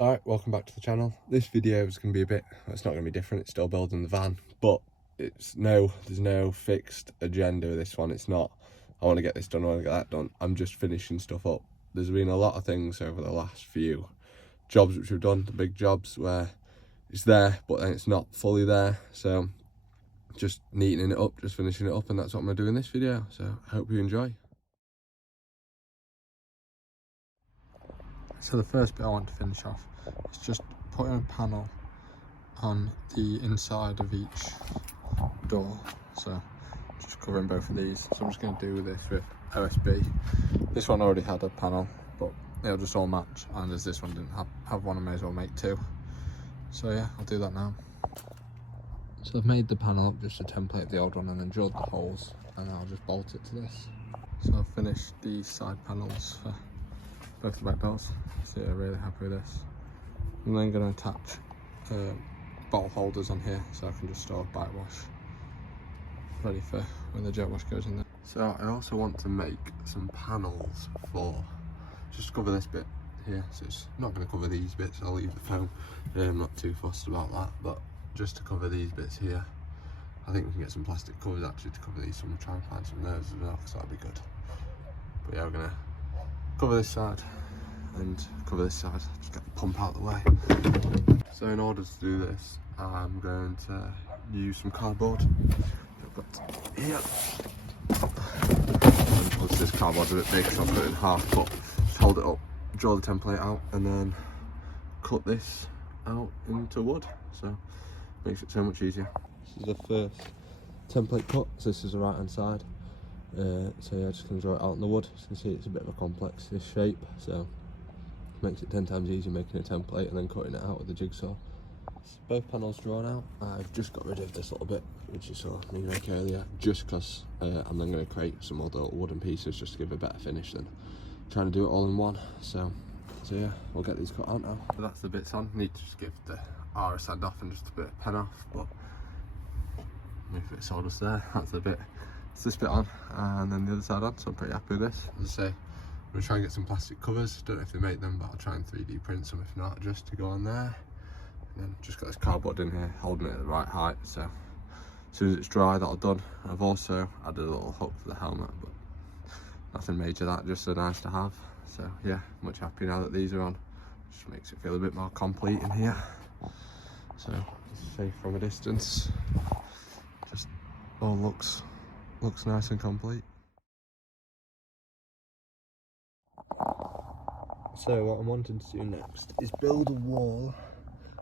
Alright, welcome back to the channel. This video is going to be it's not going to be different, it's still building the van, but there's no fixed agenda with this one. It's not, I want to get this done, I want to get that done. I'm just finishing stuff up. There's been a lot of things over the last few jobs which we've done, the big jobs where it's there, but then it's not fully there. So just neatening it up, just finishing it up, and that's what I'm going to do in this video. So I hope you enjoy. So the first bit I want to finish off is just putting a panel on the inside of each door. So just covering both of these. So I'm just going to do this with OSB. This one already had a panel, but it'll just all match. And as this one didn't have one, I may as well make two. So yeah, I'll do that now. So I've made the panel up just to template the old one and then drilled the holes, and I'll just bolt it to this. So I've finished the side panels for both the back doors, so yeah, really happy with this. I'm then going to attach bottle holders on here so I can just store bike wash ready for when the jet wash goes in there. So I also want to make some panels for, just cover this bit here, so it's not going to cover these bits, I'll leave the foam. I'm not too fussed about that, but just to cover these bits here. I think we can get some plastic covers actually to cover these, so I'm going to try and find some of those as well, because that'll be good. But yeah, we're going to cover this side and cover this side, just get the pump out of the way. So in order to do this, I'm going to use some cardboard. I've got here. And once this cardboard's a bit big, so I'll cut it in half, but just hold it up, draw the template out, and then cut this out into wood. So makes it so much easier. This is the first template cut, so this is the right hand side. So yeah, just going to draw it out in the wood. As you can see, it's a bit of a complex this shape, so it makes it 10 times easier making a template and then cutting it out with the jigsaw. So both panels drawn out. I've just got rid of this little bit which you saw me make earlier, just because I'm then going to create some other wooden pieces just to give a better finish than trying to do it all in one. So yeah, we'll get these cut out now. So that's the bits on. Need to just give the R a sand off and just a bit of pen off, but if it's all just there, that's the bit. It's this bit on and then the other side on, so I'm pretty happy with this. As I say, I'm going to try and get some plastic covers. Don't know if they make them, but I'll try and 3D print some if not, just to go on there. And then just got this cardboard in here holding it at the right height, so as soon as it's dry, that'll done. I've also added a little hook for the helmet, but nothing major, that just so nice to have. So yeah, much happy now that these are on. Just makes it feel a bit more complete in here. So say from a distance, just all looks nice and complete. So what I'm wanting to do next is build a wall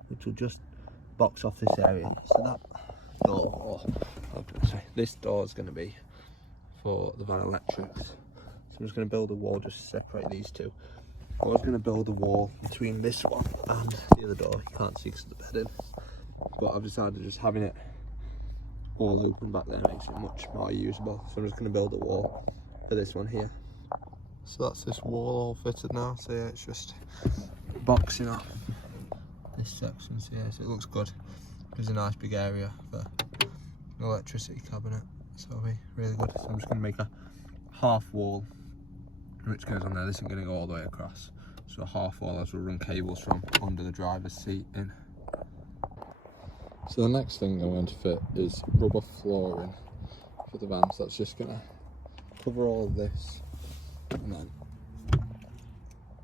which will just box off this area. So that door, this door is going to be for the van electrics. So I'm just going to build a wall just to separate these two. I was going to build a wall between this one and the other door. You can't see because of the bed in, but I've decided just having it all open back there makes it much more usable. So I'm just going to build a wall for this one here. So that's this wall all fitted now. So yeah, it's just boxing off this section. So yeah, so it looks good. There's a nice big area for an electricity cabinet, so it'll be really good. So I'm just going to make a half wall which goes on there. This isn't going to go all the way across, so a half wall as we'll run cables from under the driver's seat in. So the next thing I'm going to fit is rubber flooring for the van. So that's just going to cover all of this, and then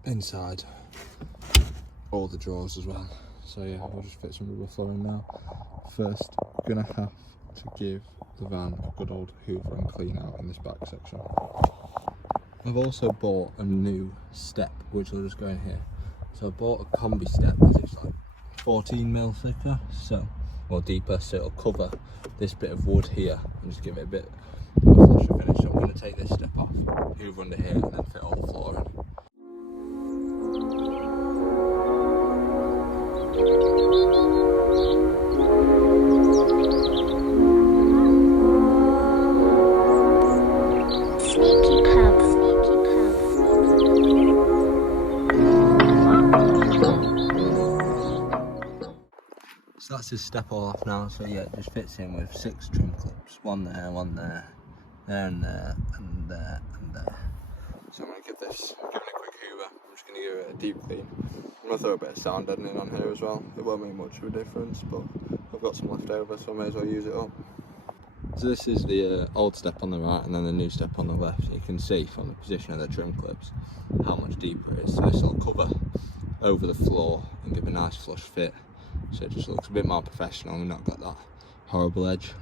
inside all the drawers as well. So yeah, I'll just fit some rubber flooring now. First, I'm going to have to give the van a good old hoover and clean out in this back section. I've also bought a new step which will just go in here. So I bought a combi step, as it's like 14mm thicker, so or deeper, so it'll cover this bit of wood here and just give it a bit of a flasher finish. So I'm going to take this step off, hoover under here, and then fit all the flooring. So that's his step all off now, so yeah, it just fits in with 6 trim clips. One there, and there, and there, and there. So I'm going to give it a quick hoover. I'm just going to give it a deep clean. I'm going to throw a bit of sound deadening on here as well. It won't make much of a difference, but I've got some left over, so I may as well use it up. So this is the old step on the right and then the new step on the left. You can see from the position of the trim clips how much deeper it is. So this will cover over the floor and give a nice flush fit. So it just looks a bit more professional and not got that horrible edge.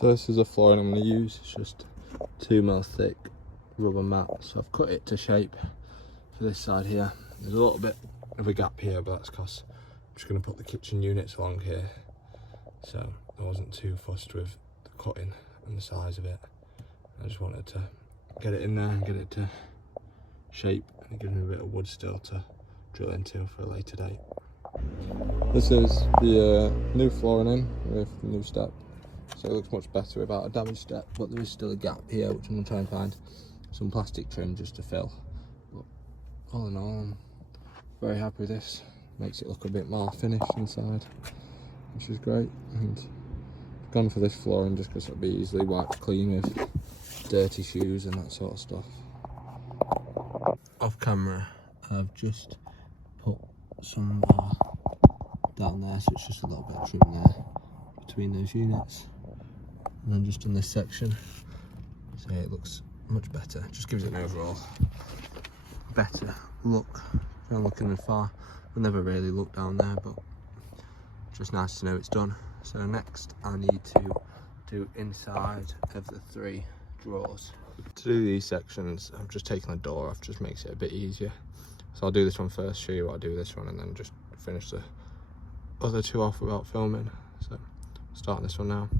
So this is the flooring I'm going to use. It's just 2mm thick rubber mat. So I've cut it to shape for this side here. There's a little bit of a gap here, but that's because I'm just going to put the kitchen units along here. So I wasn't too fussed with the cutting and the size of it. I just wanted to get it in there and get it to shape, and it gives me a bit of wood still to drill into for a later date. This is the new flooring in with the new step. So it looks much better without a damaged step, but there is still a gap here which I'm going to try and find some plastic trim just to fill. But all in all, I'm very happy with this. Makes it look a bit more finished inside, which is great. And I've gone for this flooring just because it'll be easily wiped clean with dirty shoes and that sort of stuff. Off camera, I've just put some down there, so it's just a little bit of trim there between those units. And then just on this section, so it looks much better. Just gives it an overall better look. If I'm looking afar, I never really look down there, but just nice to know it's done. So next I need to do inside of the 3 drawers. To do these sections, I'm just taking the door off, just makes it a bit easier. So I'll do this one first, show you what I do with this one, and then just finish the other 2 off without filming. So starting this one now.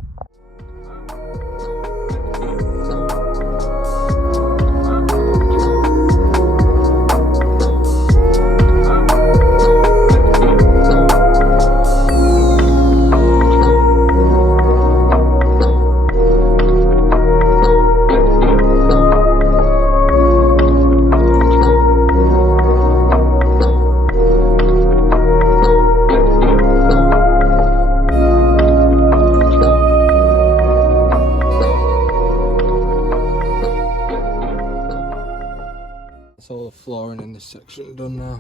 That's all the flooring in this section done now.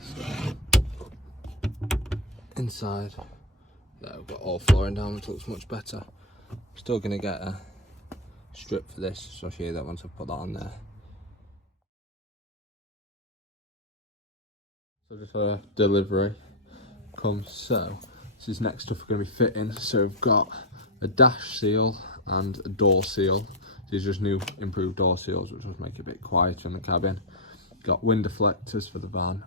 So, inside, there we've got all flooring down, which looks much better. I'm still going to get a strip for this, so I'll show you that once I've put that on there. So just a delivery comes. So this is next stuff we're going to be fitting. So we've got a dash seal and a door seal. These are just new improved door seals, which will make it a bit quieter in the cabin. Got wind deflectors for the van.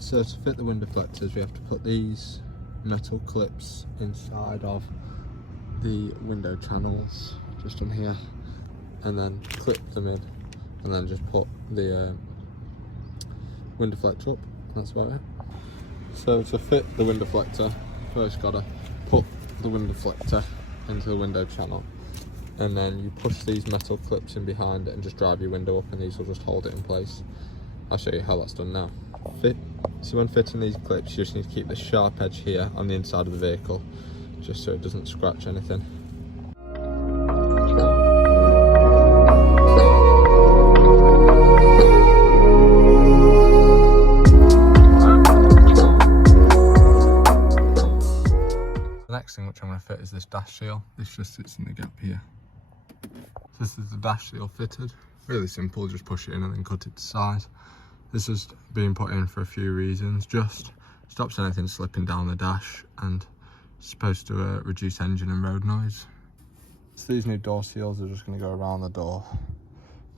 So to fit the wind deflectors, we have to put these metal clips inside of the window channels, just on here, and then clip them in, and then just put the wind deflector up. That's about it. So to fit the wind deflector, first gotta put the wind deflector into the window channel, and then you push these metal clips in behind it and just drive your window up, and these will just hold it in place. I'll show you how that's done now. So when fitting these clips, you just need to keep the sharp edge here on the inside of the vehicle, just so it doesn't scratch anything. The next thing which I'm going to fit is this dash seal. This just sits in the gap here. This is the dash seal fitted. Really simple, just push it in and then cut it to size. This has been put in for a few reasons. Just stops anything slipping down the dash, and it's supposed to reduce engine and road noise. So these new door seals are just going to go around the door.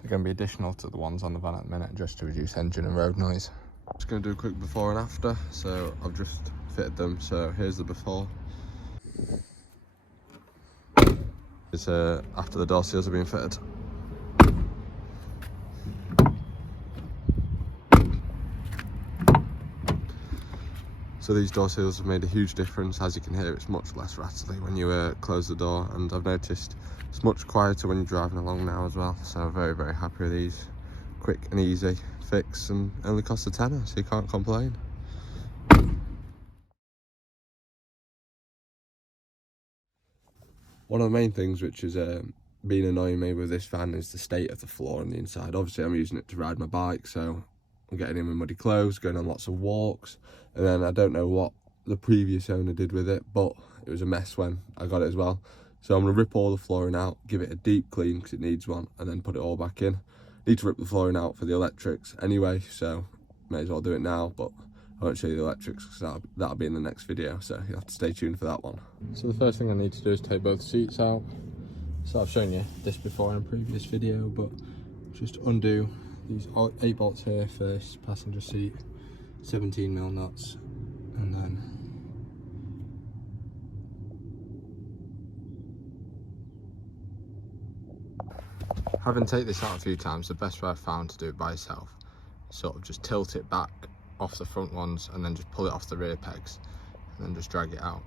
They're going to be additional to the ones on the van at the minute, just to reduce engine and road noise. Just going to do a quick before and after. So I've just fitted them. So here's the before. It's after the door seals have been fitted. So these door seals have made a huge difference. As you can hear, it's much less rattly when you close the door, and I've noticed it's much quieter when you're driving along now as well. So very, very happy with these. Quick and easy fix, and only cost a tenner, so you can't complain. One of the main things which has been annoying me with this van is the state of the floor on the inside. Obviously I'm using it to ride my bike, so I'm getting in with muddy clothes, going on lots of walks, and then I don't know what the previous owner did with it, but it was a mess when I got it as well. So I'm going to rip all the flooring out, give it a deep clean because it needs one, and then put it all back in. Need to rip the flooring out for the electrics anyway, so may as well do it now, but I won't show you the electrics because that'll be in the next video, so you'll have to stay tuned for that one. So the first thing I need to do is take both seats out. So I've shown you this before in a previous video, but just undo these 8 bolts here first, passenger seat, 17mm nuts, and then having taken this out a few times, the best way I've found to do it by yourself, sort of just tilt it back off the front ones and then just pull it off the rear pegs and then just drag it out.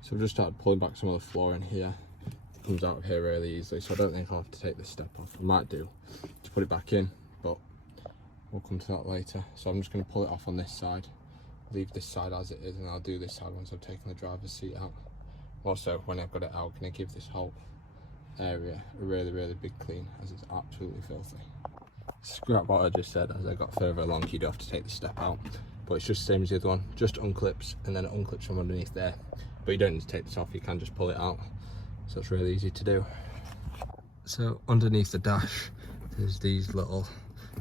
So I've just started pulling back some of the flooring here. It comes out of here really easily, so I don't think I'll have to take this step off. I might do to put it back in, but we'll come to that later. So I'm just going to pull it off on this side, leave this side as it is, and I'll do this side once I've taken the driver's seat out. Also, when I've got it out, I'm going to give this whole area a really, really big clean, as it's absolutely filthy. Scrap what I just said. As I got further along, you do have to take the step out, but it's just the same as the other one, just unclips, and then it unclips from underneath there. But you don't need to take this off, you can just pull it out, so it's really easy to do. So underneath the dash there's these little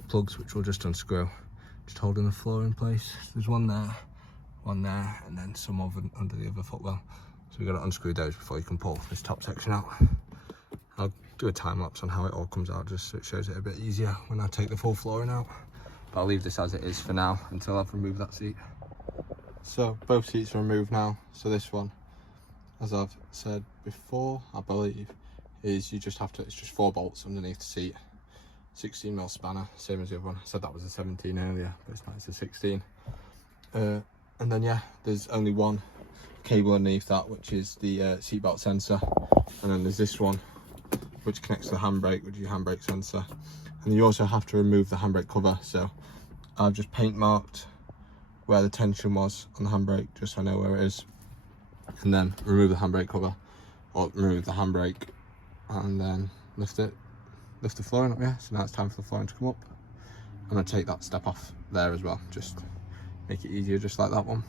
plugs which will just unscrew, just holding the floor in place. There's one there, and then some over under the other footwell, so we've got to unscrew those before you can pull this top section out. I'll do a time lapse on how it all comes out, just so it shows it a bit easier when I take the full flooring out. But I'll leave this as it is for now until I've removed that seat. So both seats are removed now. So this one, as I've said before, I believe, is you just have to, it's just 4 bolts underneath the seat. 16mm spanner, same as the other one. I said that was a 17 earlier, but it's not, it's a 16. And then yeah, there's only one cable underneath that, which is the seatbelt sensor. And then there's this one, which connects to the handbrake, which is your handbrake sensor. And you also have to remove the handbrake cover, so I've just paint marked where the tension was on the handbrake, just so I know where it is. And then remove the handbrake cover, or remove the handbrake, and then lift the flooring up here. So now it's time for the flooring to come up. I'm going to take that step off there as well, just make it easier, just like that one.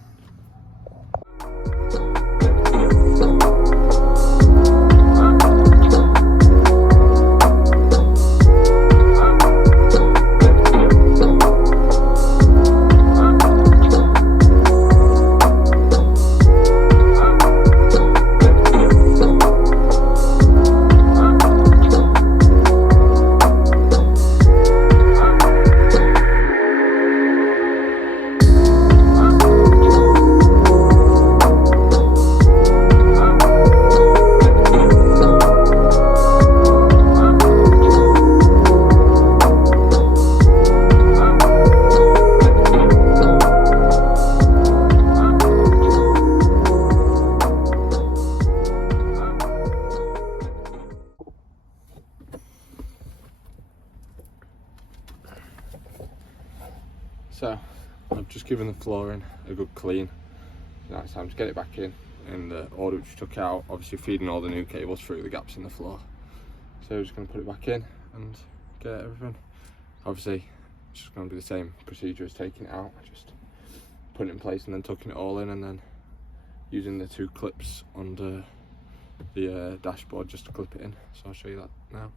So I've just given the flooring a good clean. Now it's time to get it back in the order which we took out, obviously feeding all the new cables through the gaps in the floor. So we're just going to put it back in and get everything. Obviously it's just going to be the same procedure as taking it out, just putting it in place and then tucking it all in, and then using the 2 clips under the dashboard just to clip it in. So I'll show you that now.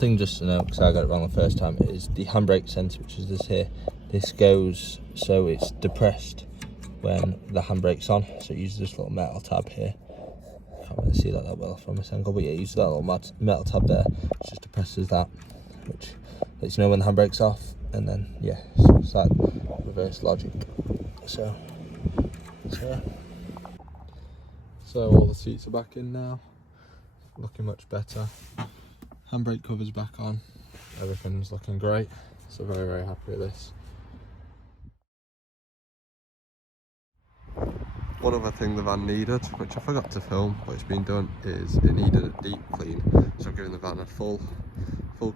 thing just to know, because I got it wrong the first time, is the handbrake sensor, which is this here. This goes so it's depressed when the handbrake's on, so it uses this little metal tab here. Can't really see that well from this angle, but yeah, it uses that little metal tab there, which just depresses that, which lets you know when the handbrake's off, and then yeah, so it's like reverse logic. So yeah. So all the seats are back in now, looking much better. Handbrake cover's back on, everything's looking great, so very, very happy with this. One other thing the van needed, which I forgot to film, but it's been done, is it needed a deep clean. So I'm giving the van a full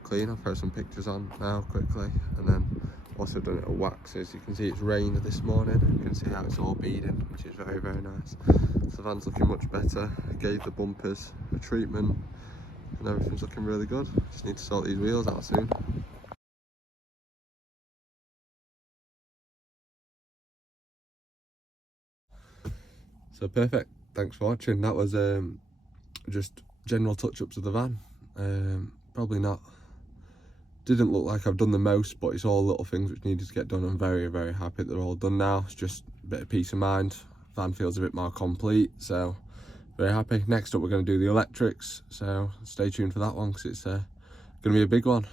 clean. I'll throw some pictures on now quickly, and then also done it a wax. As you can see, it's rained this morning. You can see how it's all beading, which is very, very nice. So the van's looking much better. I gave the bumpers a treatment, and everything's looking really good. Just need to sort these wheels out soon. So perfect, thanks for watching. That was just general touch-ups of the van. Probably not, didn't look like I've done the most, but it's all little things which needed to get done. I'm very, very happy they're all done now. It's just a bit of peace of mind. Van feels a bit more complete, so very happy. Next up, we're going to do the electrics, so stay tuned for that one, because it's going to be a big one.